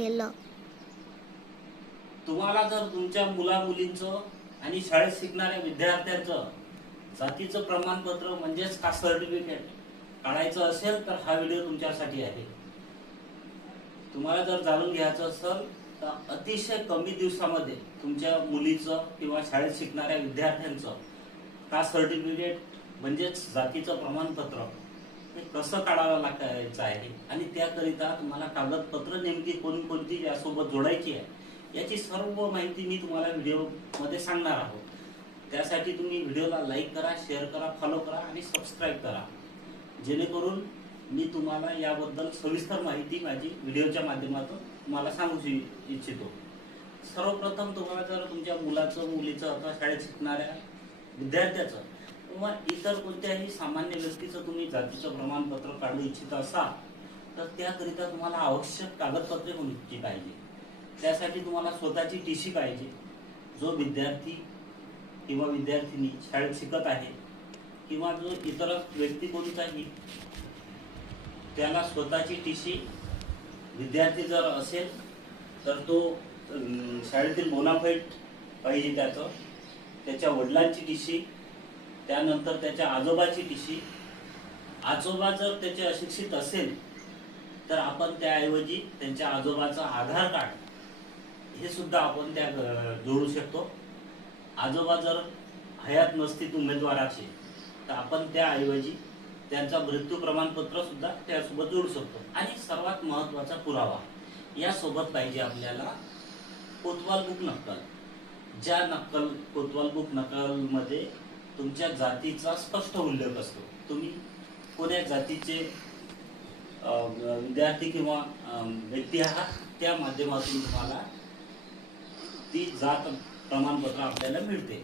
केलं. तुम्हाला जर तुमच्या मुला-मुलींचं आणि शाळेत शिकणाऱ्या विद्यार्थ्यांचं जातीचं प्रमाणपत्र म्हणजेच कास्ट सर्टिफिकेट काढायचं असेल तर हा व्हिडिओ तुमच्यासाठी आहे. तुम्हाला जर जाणून घ्यायचं असेल तर अतिशय कमी दिवसामध्ये तुमच्या मुलीचं किंवा शाळेत शिकणाऱ्या विद्यार्थ्यांचं कास्ट सर्टिफिकेट म्हणजेच जातीचं प्रमाणपत्र हे कसं काढावं लागायचं आहे आणि त्याकरिता तुम्हाला कागदपत्र नेमकी कोणकोणती यासोबत जोडायची आहे याची सर्व माहिती मी तुम्हाला व्हिडिओमध्ये सांगणार आहोत. त्यासाठी तुम्ही व्हिडिओला लाईक करा, शेअर करा, फॉलो करा आणि सबस्क्राईब करा, जेणेकरून मी तुम्हाला याबद्दल सविस्तर माहिती माझी व्हिडिओच्या माध्यमातून तुम्हाला सांगू इच्छितो. सर्वप्रथम तुम्हाला जर तुमच्या मुलाचं, मुलीचं अथवा शाळेत शिकणाऱ्या विद्यार्थ्याचं किंवा इतर कोणत्याही सामान्य व्यक्तीचं तुम्ही जातीचं प्रमाणपत्र काढू इच्छित असाल तर त्याकरिता तुम्हाला आवश्यक कागदपत्रे कोणती पाहिजे. त्यासाठी तुम्हाला स्वतःची टीसी पाहिजे. जो विद्यार्थी किंवा विद्यार्थिनी शाळेत शिकत आहे किंवा जो इतर व्यक्ती कोणताही त्याला स्वतःची टीसी, विद्यार्थी जर असेल तर तो शाळेतील बोनाफाईड पाहिजे, त्याच्या वडिलांची टीसी, त्यानंतर त्याच्या आजोबाची टीसी. आजोबा जर त्याचे अशिक्षित असेल तर आपण त्याऐवजी त्यांच्या आजोबाचं आधार कार्ड हे सुद्धा आपण त्या जोडू शकतो. आजोबा जर हयात नसतील उमेदवाराचे तर आपण त्याऐवजी त्यांचा मृत्यू प्रमाणपत्र सुद्धा त्यासोबत जोडू शकतो. आणि सर्वात महत्त्वाचा पुरावा यासोबत पाहिजे आपल्याला कोतवाल बुक नक्कल. ज्या कोतवाल बुक नक्कलमध्ये तुमच्या जातीचा स्पष्ट उल्लेख असतो. तुम्ही कोण्या जातीचे विद्यार्थी किंवा व्यक्ती आहात त्या माध्यमातून तुम्हाला ती जात प्रमाणपत्र आपल्याला मिळते.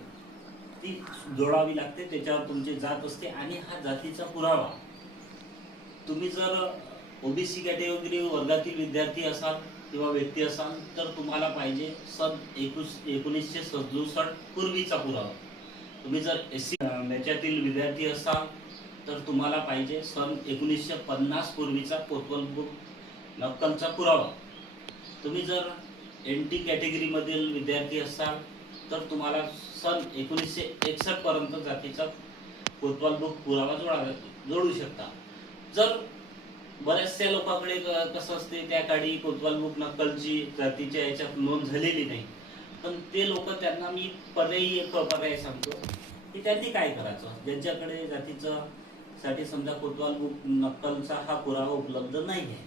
ती जोडावी लागते, त्याच्यावर तुमची जात असते आणि हा जातीचा पुरावा. तुम्ही जर ओबीसी कॅटेगरी वर्गातील विद्यार्थी असाल किंवा व्यक्ती असाल तर तुम्हाला पाहिजे सन 1967 पूर्वीचा पुरावा. तुम्ही जर एससी याच्यातील विद्यार्थी असाल तर तुम्हाला पाहिजे सन 1950 पूर्वीचा कोतवाल बुक नक्कलचा पुरावा. तुम्ही जर एनटी कॅटेगरीमधील विद्यार्थी असाल तर तुम्हाला सन 1961 पर्यंत जातीचा कोतवाल बुक पुरावा जोडू शकता. जर बऱ्याचशा लोकांकडे कसं असते त्या काळी कोतवाल बुक नक्कलची जातीच्या याच्यात नोंद झालेली नाही, पण ते लोक त्यांना मी पर्याय सांगतो की त्यांनी काय करायचं. ज्यांच्याकडे जातीचं साठी समजा कोतवाल बुक नक्कलचा हा पुरावा उपलब्ध नाही आहे